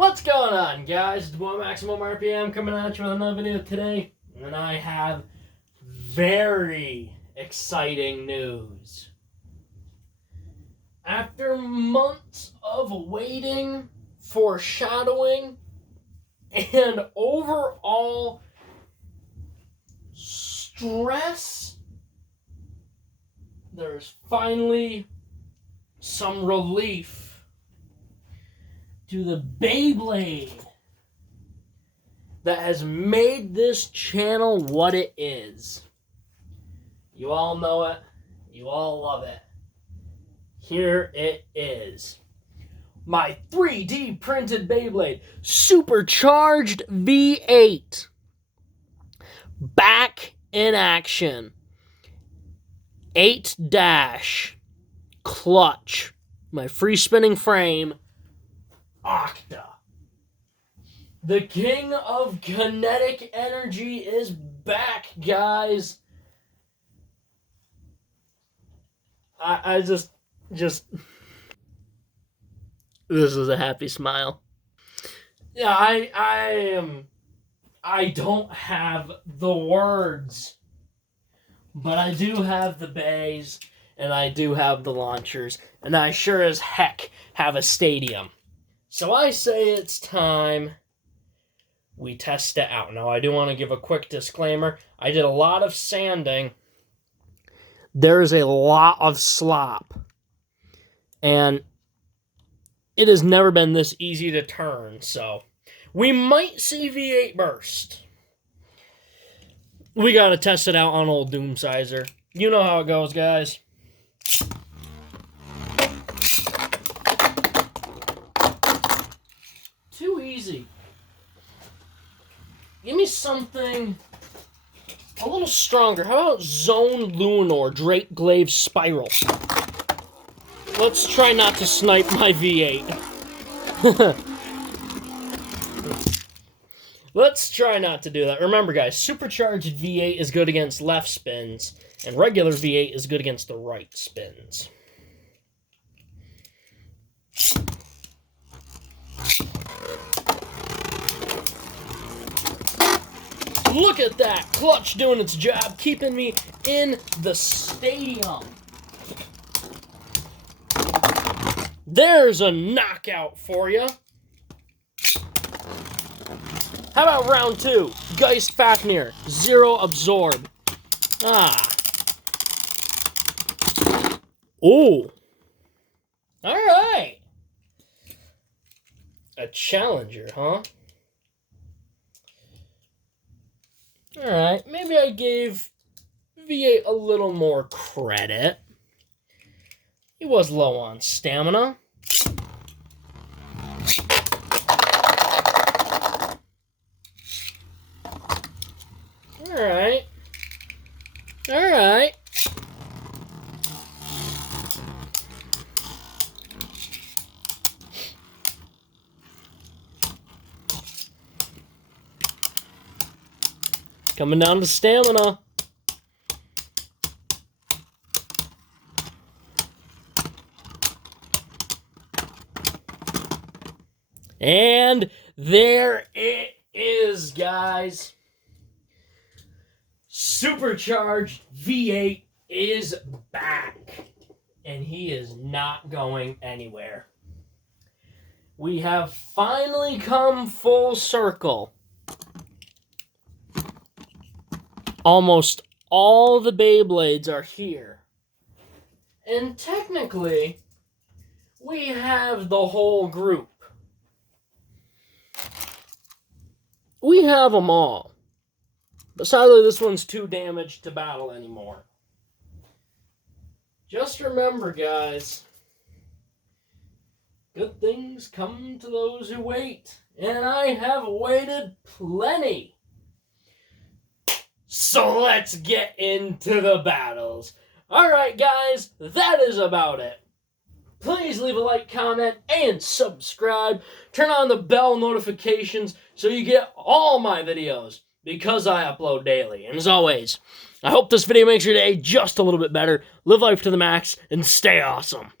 What's going on, guys? It's the boy Maximum RPM coming at you with another video today, and I have very exciting news. After months of waiting, foreshadowing, and overall stress, there's finally some relief to the Beyblade that has made this channel what it is. You all know it. You all love it. Here it is. My 3D printed Beyblade Supercharged V8. Back in action. 8- clutch. My free spinning frame. Octa. The king of kinetic energy is back, guys. I just this is a happy smile. Yeah, I don't have the words, but I do have the bays, and I do have the launchers, and I sure as heck have a stadium. So I say it's time we test it out. Now, I do want to give a quick disclaimer. I did a lot of sanding. There's a lot of slop. And it has never been this easy to turn. So we might see V8 burst. We got to test it out on old Doom Sizer. You know how it goes, guys. Too easy. Give me something a little stronger. How about Zone Lunar Drake Glaive Spiral? Let's try not to snipe my V8. Let's try not to do that. Remember, guys, Supercharged V8 is good against left spins, and regular V8 is good against the right spins. Look at that! Clutch doing its job, keeping me in the stadium. There's a knockout for you. How about round 2? Geist Fafnir, 0 absorb. Ooh. Alright. A challenger, huh? Alright, maybe I gave V8 a little more credit. He was low on stamina. Alright. Alright. Coming down to stamina. And there it is, guys. Supercharged V8 is back. And he is not going anywhere. We have finally come full circle. Almost all the Beyblades are here. And technically, we have the whole group. We have them all. But sadly, this one's too damaged to battle anymore. Just remember, guys, good things come to those who wait. And I have waited plenty. So let's get into the battles. Alright, guys, that is about it. Please leave a like, comment, and subscribe. Turn on the bell notifications so you get all my videos, because I upload daily. And as always, I hope this video makes your day just a little bit better. Live life to the max and stay awesome.